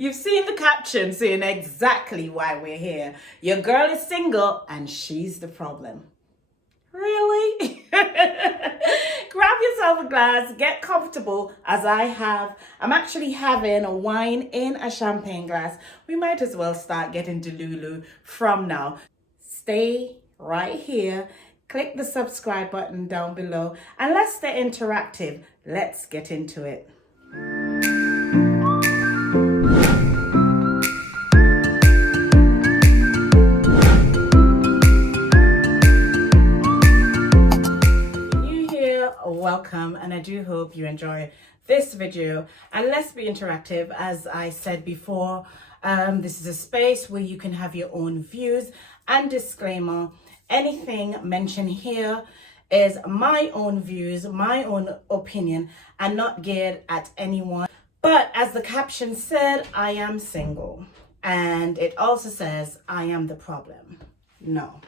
You've seen the caption saying exactly why we're here. Your girl is single and she's the problem. Really? Grab yourself a glass, get comfortable as I have. I'm actually having a wine in a champagne glass. We might as well start getting Delulu from now. Stay right here. Click the subscribe button down below and let's stay interactive. Let's get into it. Welcome, and I do hope you enjoy this video. And let's be interactive. As I said before, this is a space where you can have your own views. And disclaimer, anything mentioned here is my own views, my own opinion, and not geared at anyone. But as the caption said, I am single, and it also says I am the problem. No,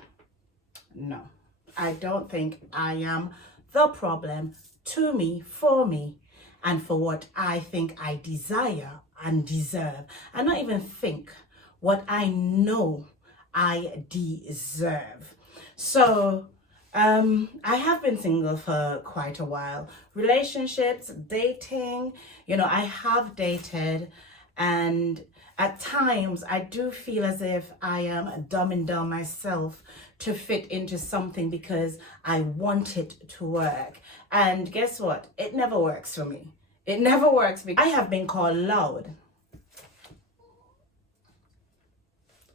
I don't think I am the problem to me, for me, and for what I think I desire and deserve. And not even think, what I know I deserve. So I have been single for quite a while. Relationships, dating, I have dated, and at times I do feel as if I am dumbing down myself to fit into something because I want it to work. And guess what? It never works for me. It never works because I have been called loud.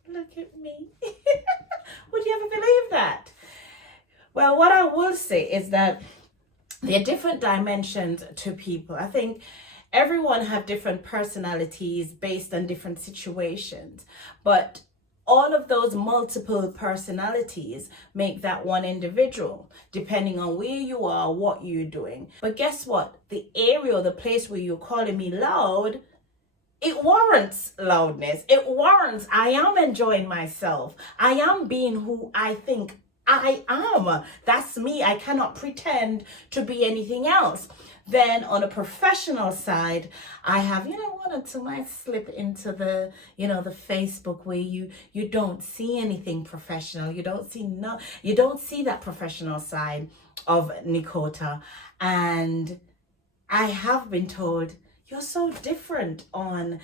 Look at me. Would you ever believe that? Well, what I will say is that there are different dimensions to people. I think everyone have different personalities based on different situations, but all of those multiple personalities make that one individual, depending on where you are, what you're doing. But guess what? The area or the place where you're calling me loud, it warrants loudness. It warrants, I am enjoying myself. I am being who I think I am. That's me. I cannot pretend to be anything else. Then on a professional side, I have, one or two might slip into the, the Facebook where you don't see anything professional. You don't see that professional side of Nikota. And I have been told, you're so different on,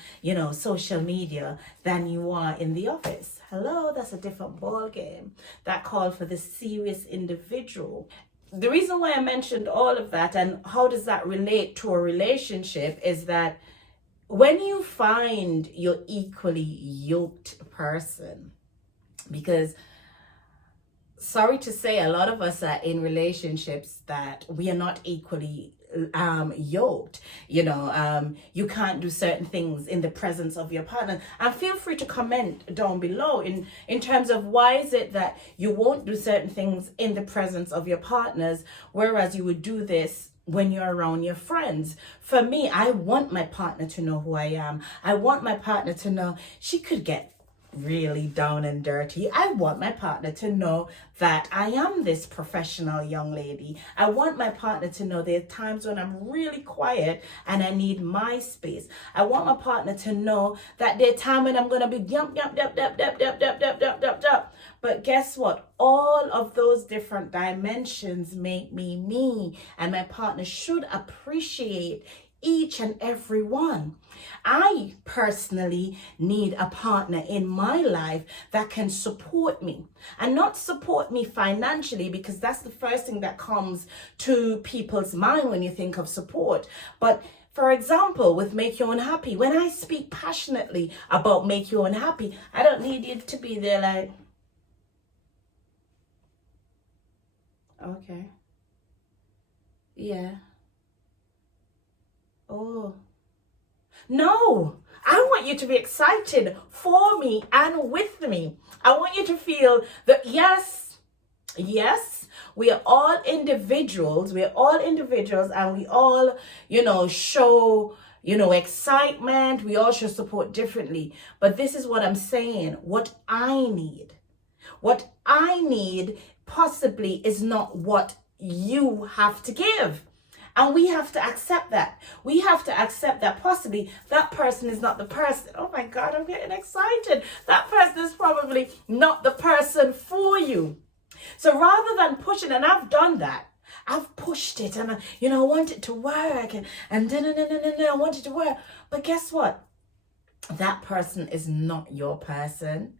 social media than you are in the office. Hello, that's a different ball game. That called for this serious individual. The reason why I mentioned all of that and how does that relate to a relationship is that when you find your equally yoked person, because sorry to say, a lot of us are in relationships that we are not equally yoked. You can't do certain things in the presence of your partner, and feel free to comment down below in terms of why is it that you won't do certain things in the presence of your partners, whereas you would do this when you're around your friends. For me, I want my partner to know who I am. I want my partner to know she could get really down and dirty. I want my partner to know that I am this professional young lady. I want my partner to know there are times when I'm really quiet and I need my space. I want my partner to know that there are times when I'm gonna be yump. But guess what? All of those different dimensions make me me, and my partner should appreciate each and every one. I personally need a partner in my life that can support me, and not support me financially, because that's the first thing that comes to people's mind when you think of support. But for example, with Make You Unhappy, when I speak passionately about Make You Unhappy, I don't need you to be there like, okay, yeah. Oh, no, I want you to be excited for me and with me. I want you to feel that, yes, we are all individuals. We are all individuals, and we all, show, excitement. We all show support differently. But this is what I'm saying. What I need possibly is not what you have to give. And we have to accept that. We have to accept that possibly that person is not the person. Oh my God, I'm getting excited. That person is probably not the person for you. So rather than pushing, and I've done that, I've pushed it and I want it to work and I want it to work. But guess what? That person is not your person.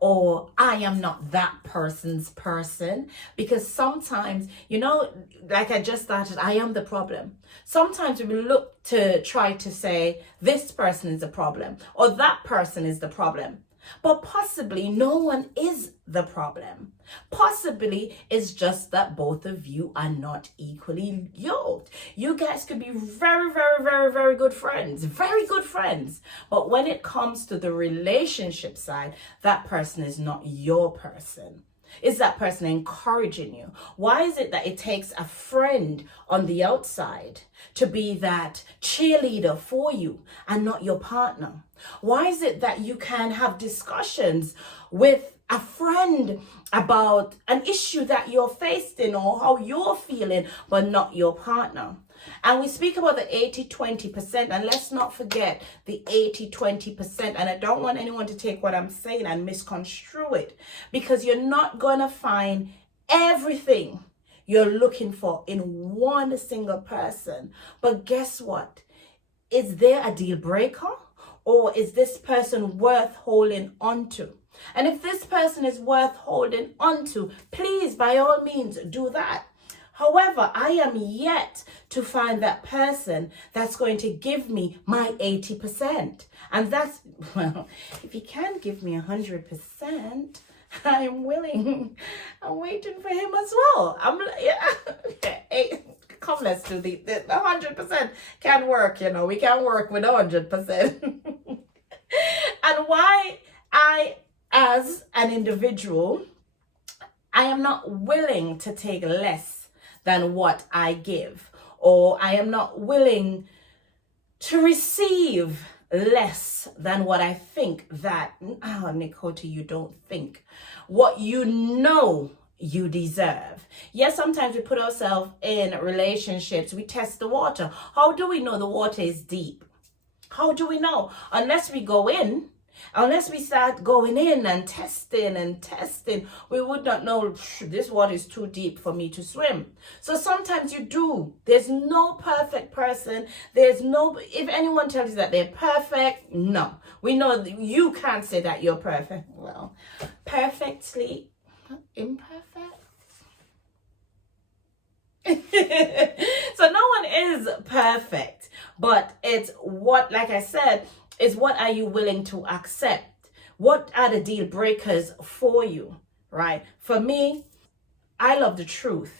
Or I am not that person's person. Because sometimes, like I just started, I am the problem. Sometimes we look to try to say this person is the problem or that person is the problem. But possibly no one is the problem. Possibly it's just that both of you are not equally yoked. You guys could be very, very, very, very good friends. Very good friends. But when it comes to the relationship side, that person is not your person. Is that person encouraging you? Why is it that it takes a friend on the outside to be that cheerleader for you and not your partner? Why is it that you can have discussions with a friend about an issue that you're facing or how you're feeling, but not your partner? And we speak about the 80-20%, and let's not forget the 80-20%. And I don't want anyone to take what I'm saying and misconstrue it, because you're not going to find everything you're looking for in one single person. But guess what? Is there a deal breaker? Or is this person worth holding on to? And if this person is worth holding on to, please, by all means, do that. However, I am yet to find that person that's going to give me my 80%. And that's, well, if he can give me 100%, I'm willing. I'm waiting for him as well. Come, let's do the 100% can work, we can work with 100%. And why I, as an individual, I am not willing to take less than what I give, or I am not willing to receive less than what I think that, Nikota, you don't think, what you know you deserve. Yes, sometimes we put ourselves in relationships, we test the water. How do we know the water is deep? How do we know? Unless we go in, unless we start going in and testing, we would not know this water is too deep for me to swim. So sometimes you do. There's no perfect person. If anyone tells you that they're perfect, no. We know you can't say that you're perfect. Well, perfectly imperfect. So no one is perfect, but it's what, like I said, is what are you willing to accept? What are the deal breakers for you, right? For me, I love the truth.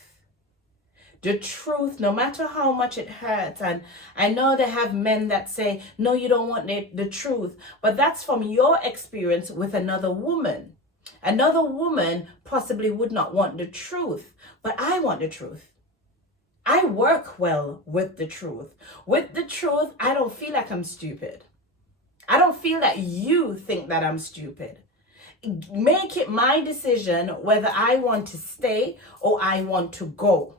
The truth, no matter how much it hurts. And I know they have men that say, no, you don't want the truth. But that's from your experience with another woman. Another woman possibly would not want the truth, but I want the truth. I work well with the truth. With the truth, I don't feel like I'm stupid. I don't feel that you think that I'm stupid. Make it my decision whether I want to stay or I want to go.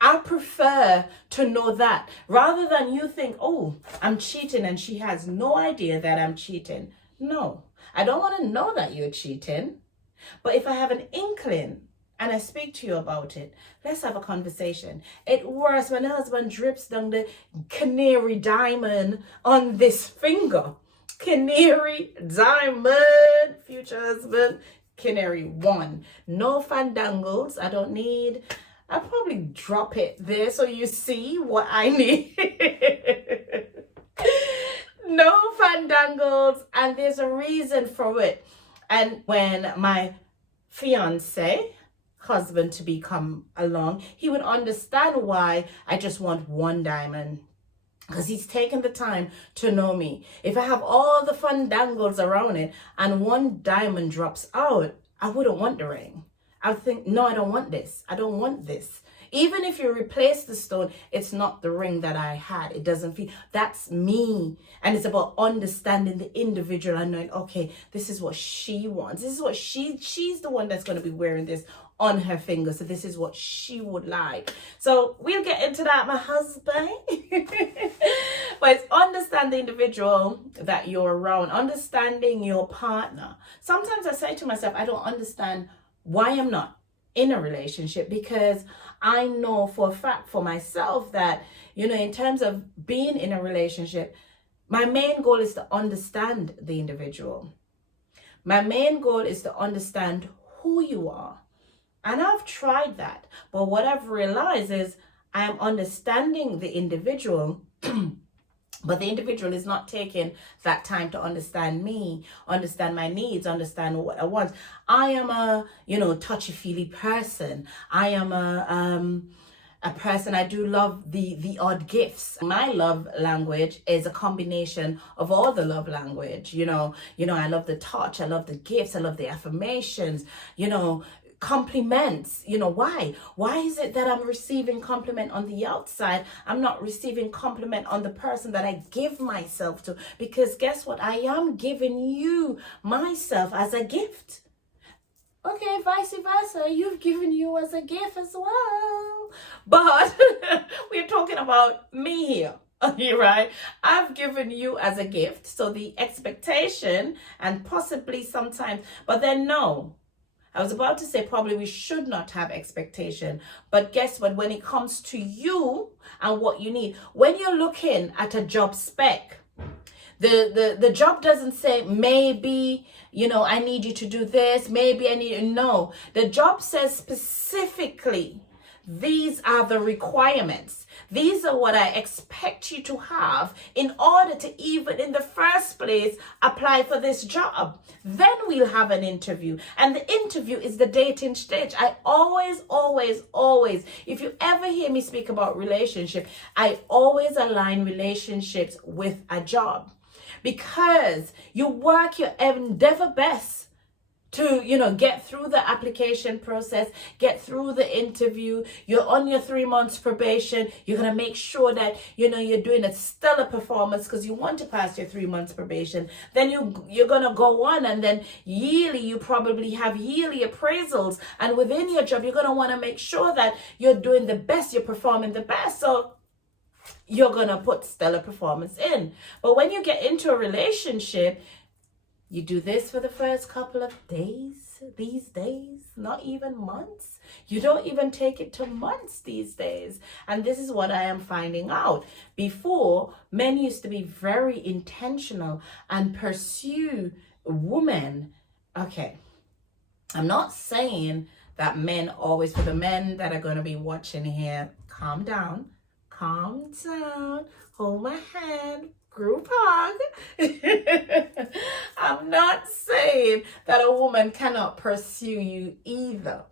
I prefer to know that rather than you think, oh, I'm cheating and she has no idea that I'm cheating. No, I don't want to know that you're cheating. But if I have an inkling and I speak to you about it, let's have a conversation. It's worse when the husband drips down the canary diamond on this finger. Canary diamond, future husband, canary one. No fandangles. I'll probably drop it there so you see what I need. No fandangles, and there's a reason for it. And when my fiance, husband to be, come along, he would understand why I just want one diamond. Because he's taken the time to know me. If I have all the fun dangles around it and one diamond drops out, I wouldn't want the ring. I would think, no, I don't want this. I don't want this. Even if you replace the stone, it's not the ring that I had. It doesn't feel, that's me. And it's about understanding the individual and knowing, okay, this is what she wants. This is what she's the one that's going to be wearing this on her finger. So this is what she would like. So we'll get into that, my husband. But it's understand the individual that you're around, understanding your partner. Sometimes I say to myself, I don't understand why I'm not in a relationship, because I know for a fact for myself that, you know, in terms of being in a relationship, my main goal is to understand the individual. My main goal is to understand who you are. And I've tried that. But what I've realized is I am understanding the individual, but the individual is not taking that time to understand me, understand my needs, understand what I want. I am a, you know, touchy-feely person. I am a person, I do love the odd gifts. My love language is a combination of all the love language. You know, I love the touch, I love the gifts, I love the affirmations, you know, compliments. You know, why is it that I'm receiving compliment on the outside, I'm not receiving compliment on the person that I give myself to? Because guess what, I am giving you myself as a gift. Okay, vice versa, you've given you as a gift as well. But we're talking about me here. Right? I've given you as a gift. So the expectation, and possibly sometimes, but then no, I was about to say probably we should not have expectation. But guess what? When it comes to you and what you need, when you're looking at a job spec, the job doesn't say maybe, you know, I need you to do this, maybe I need, no. The job says specifically, these are the requirements. These are what I expect you to have in order to even in the first place apply for this job. Then we'll have an interview. And the interview is the dating stage. I always, if you ever hear me speak about relationship, I always align relationships with a job. Because you work your endeavor best to, you know, get through the application process, get through the interview. You're on your 3 months probation. You're going to make sure that, you know, you're doing a stellar performance because you want to pass your 3 months probation. Then you're going to go on, and then yearly, you probably have yearly appraisals. And within your job, you're going to want to make sure that you're doing the best, you're performing the best. So you're going to put stellar performance in. But when you get into a relationship, you do this for the first couple of days, these days, not even months. You don't even take it to months these days. And this is what I am finding out. Before, men used to be very intentional and pursue women. Okay, I'm not saying that men always, for the men that are going to be watching here, calm down, hold my hand, group hug. I'm not saying that a woman cannot pursue you either.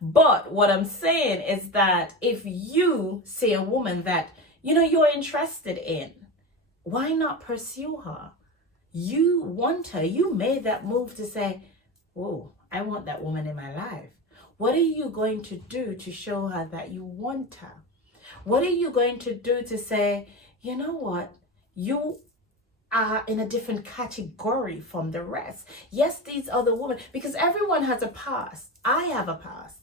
But what I'm saying is that if you see a woman that, you know, you're interested in, why not pursue her? You want her. You made that move to say, whoa, I want that woman in my life. What are you going to do to show her that you want her? What are you going to do to say, you know what? You are in a different category from the rest. Yes, these other women, because everyone has a past. I have a past.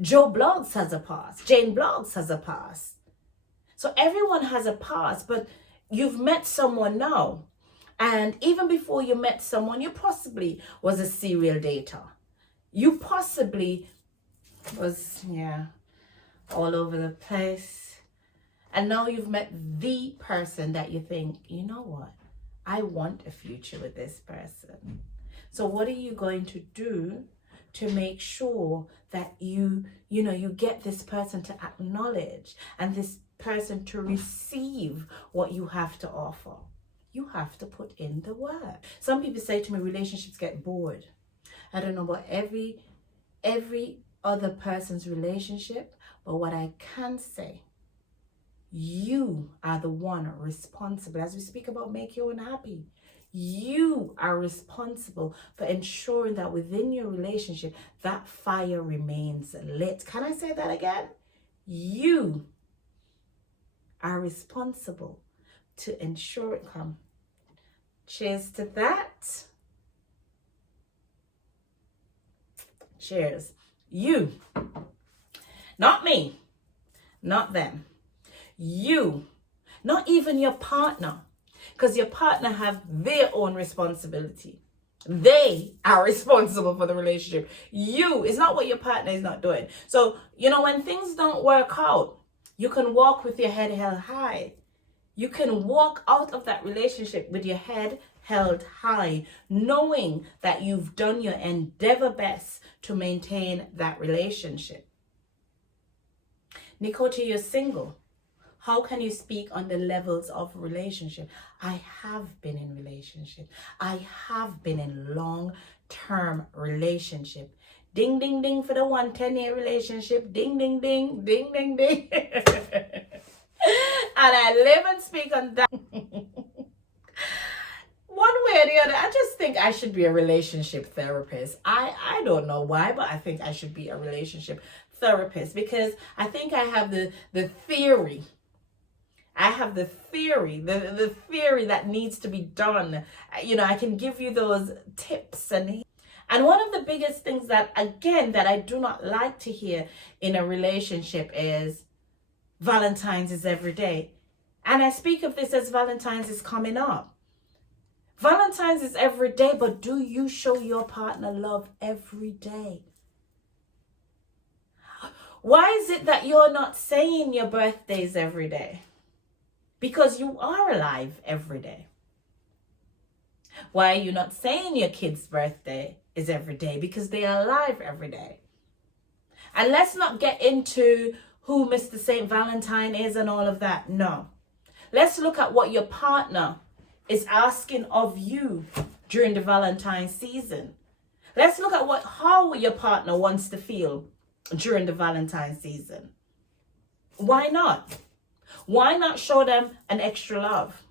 Joe Blogs has a past. Jane Blogs has a past. So everyone has a past, but you've met someone now. And even before you met someone, you possibly was a serial dater. You possibly was, all over the place. And now you've met the person that you think, you know what? I want a future with this person. So what are you going to do to make sure that you get this person to acknowledge and this person to receive what you have to offer? You have to put in the work. Some people say to me, relationships get bored. I don't know about every other person's relationship, but what I can say, you are the one responsible. As we speak about make your own happy, you are responsible for ensuring that within your relationship, that fire remains lit. Can I say that again? You are responsible to ensure it comes. Cheers to that. Cheers. You. Not me. Not them. You. Not even your partner. Because your partner have their own responsibility. They are responsible for the relationship. You. It's not what your partner is not doing. So, when things don't work out, you can walk with your head held high. You can walk out of that relationship with your head held high, knowing that you've done your endeavor best to maintain that relationship. Nikota, you're single. How can you speak on the levels of relationship? I have been in relationship. I have been in long-term relationship. Ding, ding, ding for the 10-year relationship. Ding, ding, ding, ding, ding, ding. And I live and speak on that. One way or the other, I just think I should be a relationship therapist. I don't know why, but I think I should be a relationship therapist because I think I have the theory. I have the theory that needs to be done. I can give you those tips and one of the biggest things that I do not like to hear in a relationship is Valentine's is every day. And I speak of this as Valentine's is coming up. Valentine's is every day, but do you show your partner love every day? Why is it that you're not saying your birthdays every day? Because you are alive every day. Why are you not saying your kid's birthday is every day? Because they are alive every day. And let's not get into who Mr. St. Valentine is and all of that. No. Let's look at what your partner is asking of you during the Valentine season. Let's look at how your partner wants to feel during the Valentine season. Why not? Why not show them an extra love?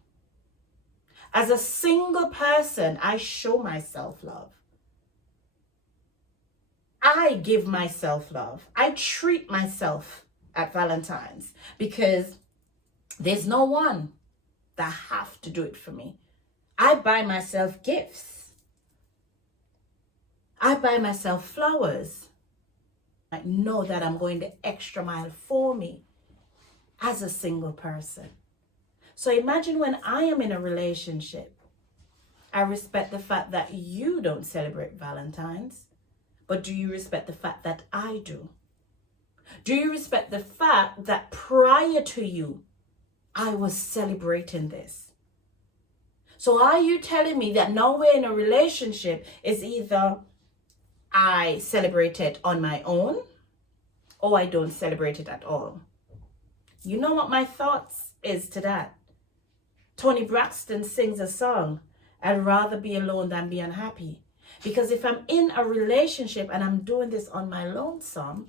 As a single person, I show myself love. I give myself love. I treat myself at Valentine's because there's no one that have to do it for me. I buy myself gifts. I buy myself flowers. I know that I'm going the extra mile for me as a single person. So imagine when I am in a relationship, I respect the fact that you don't celebrate Valentine's, but do you respect the fact that I do? Do you respect the fact that prior to you, I was celebrating this? So are you telling me that now we're in a relationship is either I celebrate it on my own or I don't celebrate it at all? You know what my thoughts is to that? Toni Braxton sings a song, I'd rather be alone than be unhappy. Because if I'm in a relationship and I'm doing this on my lonesome,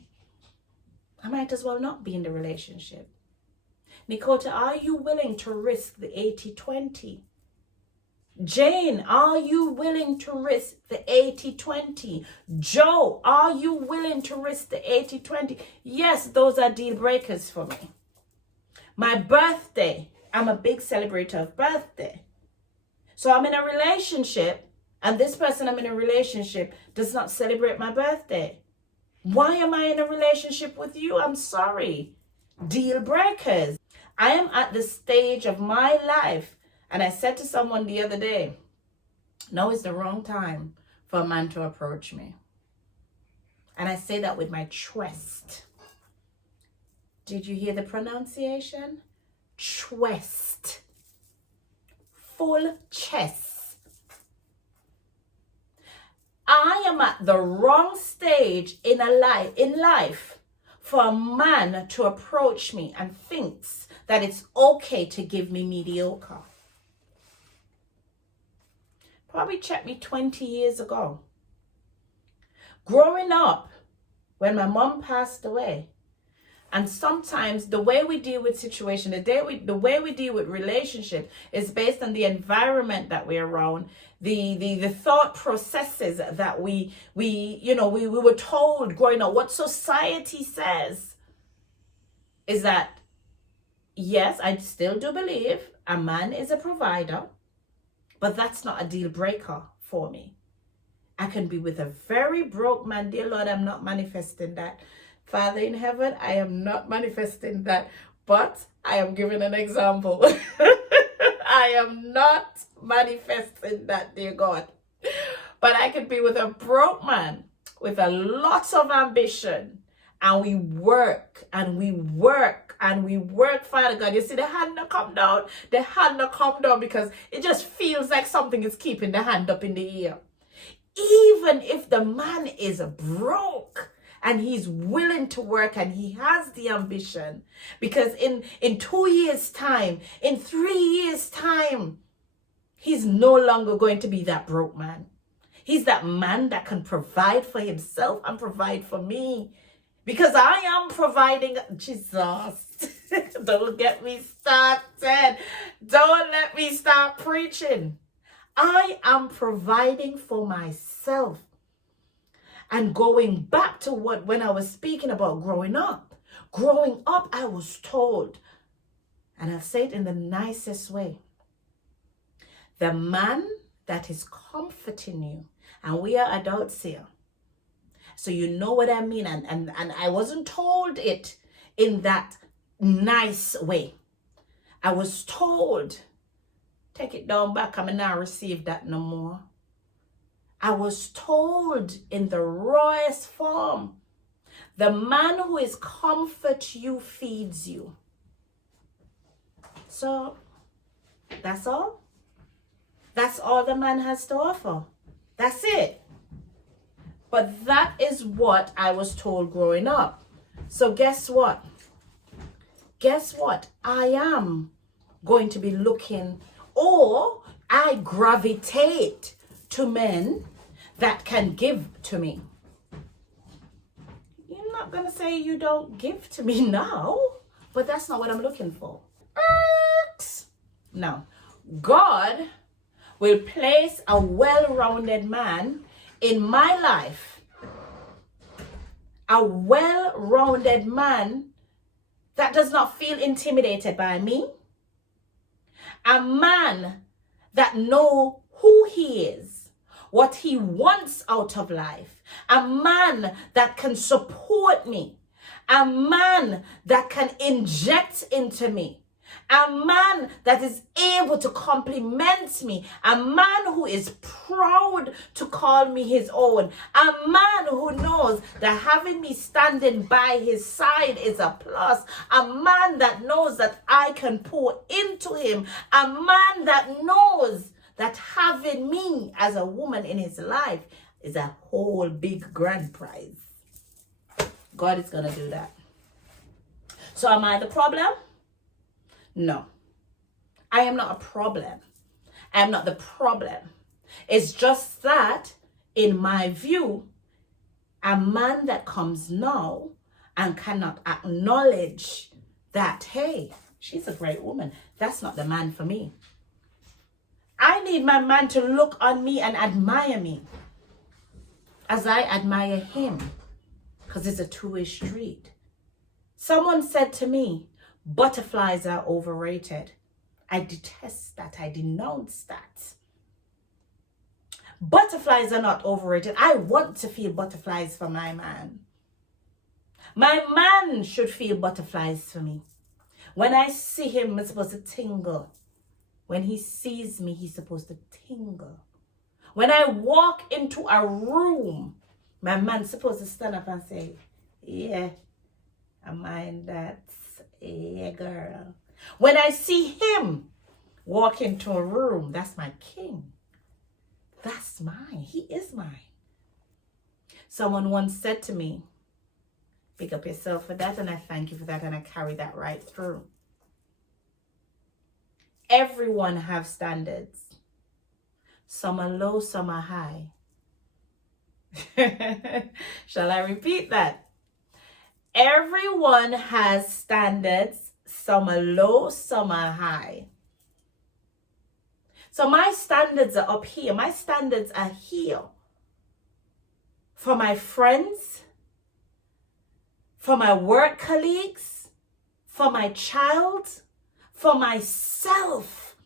I might as well not be in the relationship. Nikota, are you willing to risk the 80-20? Jane, are you willing to risk the 80-20? Joe, are you willing to risk the 80-20? Yes, those are deal breakers for me. My birthday, I'm a big celebrator of birthday. So I'm in a relationship and this person I'm in a relationship does not celebrate my birthday. Why am I in a relationship with you? I'm sorry. Deal breakers. I am at the stage of my life, and I said to someone the other day, now is the wrong time for a man to approach me. And I say that with my chest. Did you hear the pronunciation? Chest. Full chest. I am at the wrong stage in life for a man to approach me and thinks that it's okay to give me mediocre. Probably checked me 20 years ago. Growing up, when my mom passed away, and sometimes the way we deal with situation, the way we deal with relationship is based on the environment that we're around, the thought processes that we were told growing up, what society says. is that, yes, I still do believe a man is a provider, but that's not a deal breaker for me. I can be with a very broke man. Dear Lord, I'm not manifesting that. Father in heaven, I am not manifesting that, but I am giving an example. I am not manifesting that, dear God. But I could be with a broke man with a lot of ambition, and we work and we work and we work, Father God. You see the hand not come down? The hand not come down because it just feels like something is keeping the hand up in the air. Even if the man is broke and he's willing to work and he has the ambition, because in 2 years' time, in 3 years' time, he's no longer going to be that broke man. He's that man that can provide for himself and provide for me. Because I am providing. Jesus, don't get me started. Don't let me start preaching. I am providing for myself. And going back to when I was speaking about growing up, I was told, and I'll say it in the nicest way, the man that is comforting you, and we are adults here, so you know what I mean, and I wasn't told it in that nice way. I was told, take it down back, I'm not receive that no more. I was told in the rawest form, the man who is comfort you feeds you. So that's all. That's all the man has to offer. That's it. But that is what I was told growing up. So guess what? Guess what? I am going to be looking, or I gravitate to men that can give to me. You're not going to say you don't give to me now, but that's not what I'm looking for. No. God will place a well-rounded man in my life. A well-rounded man that does not feel intimidated by me. A man that knows who he is, what he wants out of life. A man that can support me. A man that can inject into me. A man that is able to compliment me. A man who is proud to call me his own. A man who knows that having me standing by his side is a plus. A man that knows that I can pour into him. A man that knows that having me as a woman in his life is a whole big grand prize. God is going to do that. So am I the problem? No. I am not a problem. I am not the problem. It's just that, in my view, a man that comes now and cannot acknowledge that, hey, she's a great woman, that's not the man for me. I need my man to look on me and admire me as I admire him, because it's a two-way street. Someone said to me, butterflies are overrated. I detest that. I denounce that. Butterflies are not overrated. I want to feel butterflies for my man. My man should feel butterflies for me. When I see him, I'm supposed to tingle. When he sees me, he's supposed to tingle. When I walk into a room, my man's supposed to stand up and say, yeah, I mind that. Yeah, girl. When I see him walk into a room, that's my king. That's mine. He is mine. Someone once said to me, pick up yourself for that, and I thank you for that, and I carry that right through. Everyone have standards. Some are low, some are high. Shall I repeat that? Everyone has standards. Some are low, some are high. So my standards are up here. My standards are here. For my friends, for my work colleagues, for my child, for myself.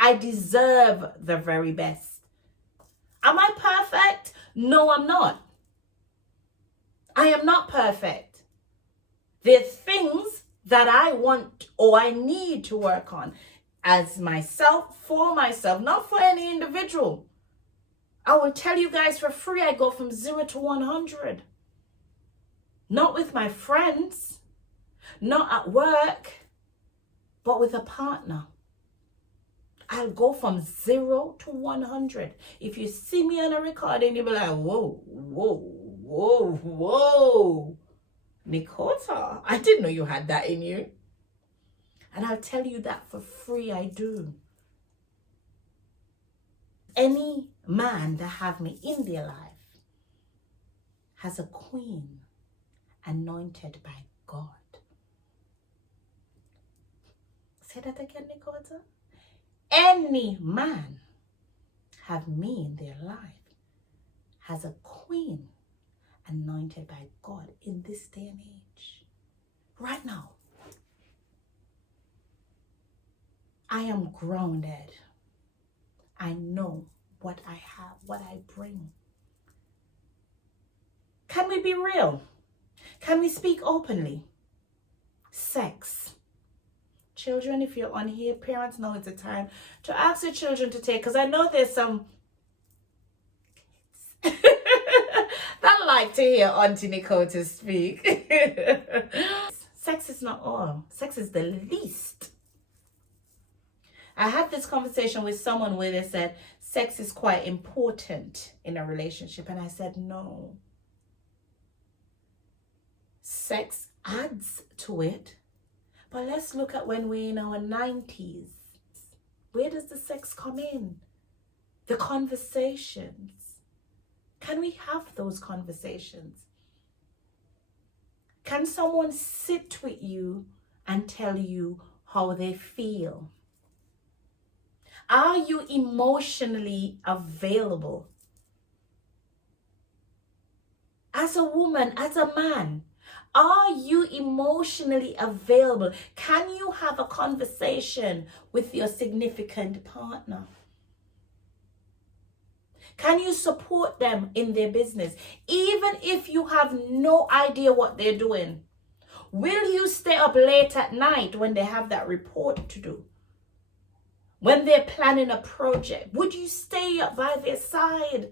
I deserve the very best. Am I perfect? No, I'm not. I am not perfect. There are things that I want or I need to work on as myself, for myself, not for any individual. I will tell you guys for free, I go from 0 to 100. Not with my friends, not at work, but with a partner. I'll go from 0 to 100. If you see me on a recording, you'll be like, whoa, whoa, whoa, whoa. Nikota, I didn't know you had that in you. And I'll tell you that for free, I do. Any man that have me in their life has a queen anointed by God. Say that again, Nikota. Any man have me in their life has a queen anointed by God in this day and age. Right now, I am grounded. I know what I have, what I bring. Can we be real? Can we speak openly? Sex. Children, if you're on here, parents, know it's a time to ask your children to take, because I know there's some kids that like to hear Auntie Nikota speak. Sex is not all. Sex is the least. I had this conversation with someone where they said sex is quite important in a relationship. And I said, no. Sex adds to it. But let's look at when we're in our 90s. Where does the sex come in? The conversations. Can we have those conversations? Can someone sit with you and tell you how they feel? Are you emotionally available? As a woman, as a man, are you emotionally available? Can you have a conversation with your significant partner? Can you support them in their business? Even if you have no idea what they're doing, will you stay up late at night when they have that report to do? When they're planning a project, would you stay up by their side?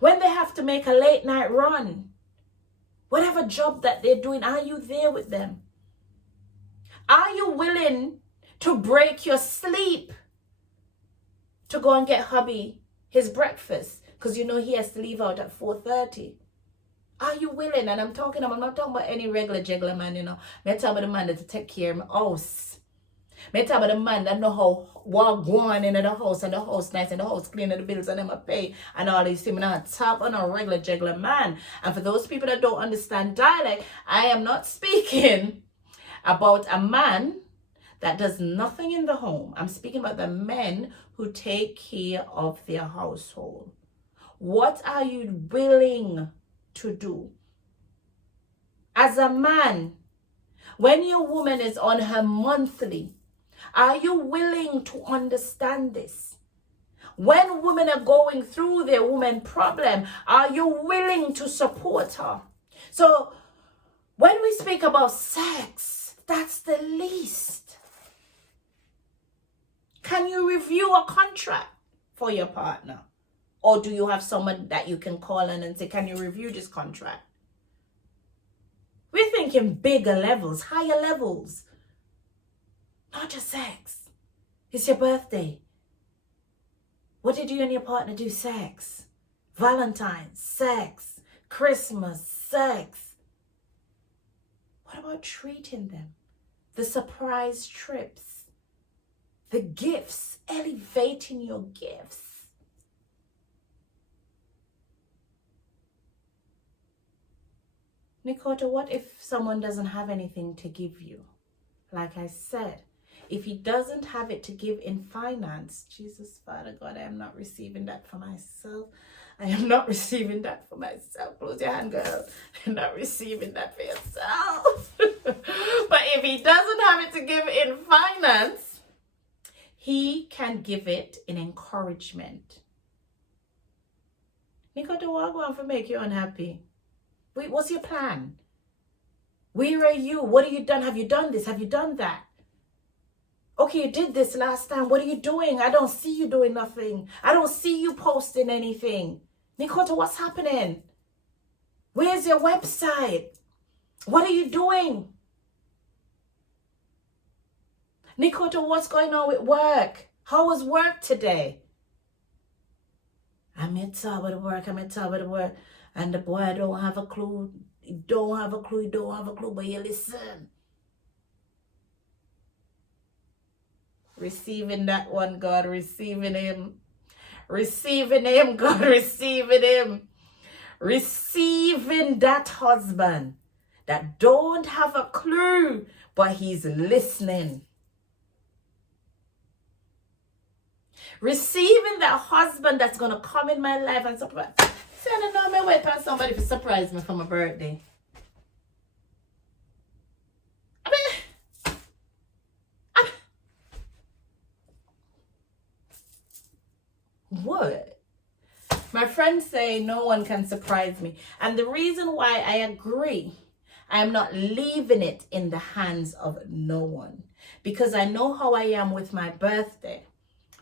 When they have to make a late night run, whatever job that they're doing, are you there with them? Are you willing to break your sleep to go and get hubby his breakfast? Because you know he has to leave out at 4:30. Are you willing? And I'm not talking about any regular juggler man, you know. I'm talking about the man that to take care of my house. Me talk about the man that know how what going into the house and the house nice and the house clean and the bills and them a pay and all these things. I'm not top on a regular juggler man. And for those people that don't understand dialect, I am not speaking about a man that does nothing in the home. I'm speaking about the men who take care of their household. What are you willing to do? As a man, when your woman is on her monthly, are you willing to understand this? When women are going through their woman problem, are you willing to support her? So when we speak about sex, that's the least. Can you review a contract for your partner? Or do you have someone that you can call in and say, can you review this contract? We're thinking bigger levels, higher levels. Not just sex. It's your birthday. What did you and your partner do? Sex. Valentine's, sex. Christmas, sex. What about treating them? The surprise trips. The gifts. Elevating your gifts. Nikota, what if someone doesn't have anything to give you? Like I said, If he doesn't have it to give in finance, Jesus, Father God, I am not receiving that for myself. I am not receiving that for myself. Close your hand, girl. You're not receiving that for yourself. But if he doesn't have it to give in finance, he can give it in encouragement. Nicole, what going to make you unhappy? Wait, what's your plan? Where are you? What have you done? Have you done this? Have you done that? Okay, you did this last time. What are you doing? I don't see you doing nothing. I don't see you posting anything. Nikota, what's happening? Where's your website? What are you doing? Nikota, what's going on with work? How was work today? I'm here talking about the work. And the boy don't have a clue. He don't have a clue, but you listen. Receiving that one, God, receiving him. Receiving him, God, receiving him. Receiving that husband that don't have a clue, but he's listening. Receiving that husband that's going to come in my life and surprise. See, I don't know, I'm waiting for somebody to surprise me for my birthday. What? My friends say no one can surprise me. And the reason why I agree, I am not leaving it in the hands of no one. Because I know how I am with my birthday.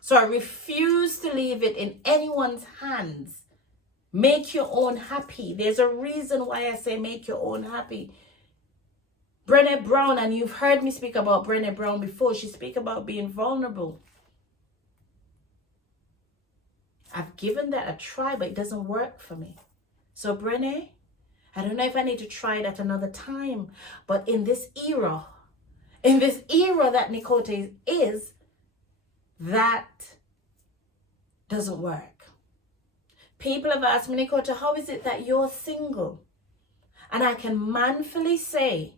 So I refuse to leave it in anyone's hands. Make your own happy. There's a reason why I say make your own happy. Brené Brown, and you've heard me speak about Brené Brown before. She speaks about being vulnerable. I've given that a try, but it doesn't work for me. So Brené, I don't know if I need to try it at another time, but in this era that Nicote is, that doesn't work. People have asked me, Nicote, how is it that you're single? And I can manfully say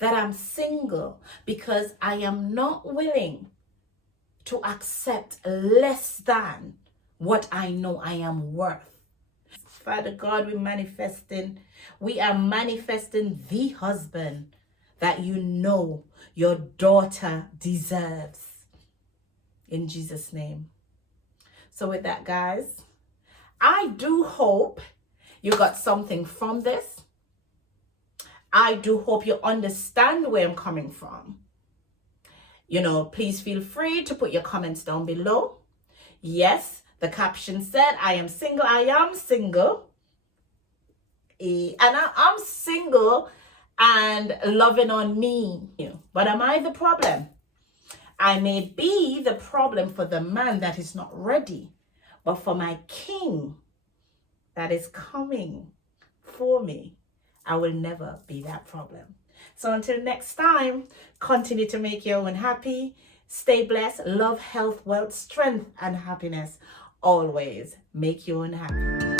that I'm single because I am not willing to accept less than what I know I am worth. Father God, we are manifesting the husband that you know your daughter deserves. In Jesus' name. So with that, guys, I do hope you got something from this. I do hope you understand where I'm coming from. You know, please feel free to put your comments down below. Yes, the caption said, I am single. I am single. And I'm single and loving on me. But am I the problem? I may be the problem for the man that is not ready. But for my king that is coming for me, I will never be that problem. So until next time, continue to make your own happy. Stay blessed. Love, health, wealth, strength, and happiness. Always make your own happy.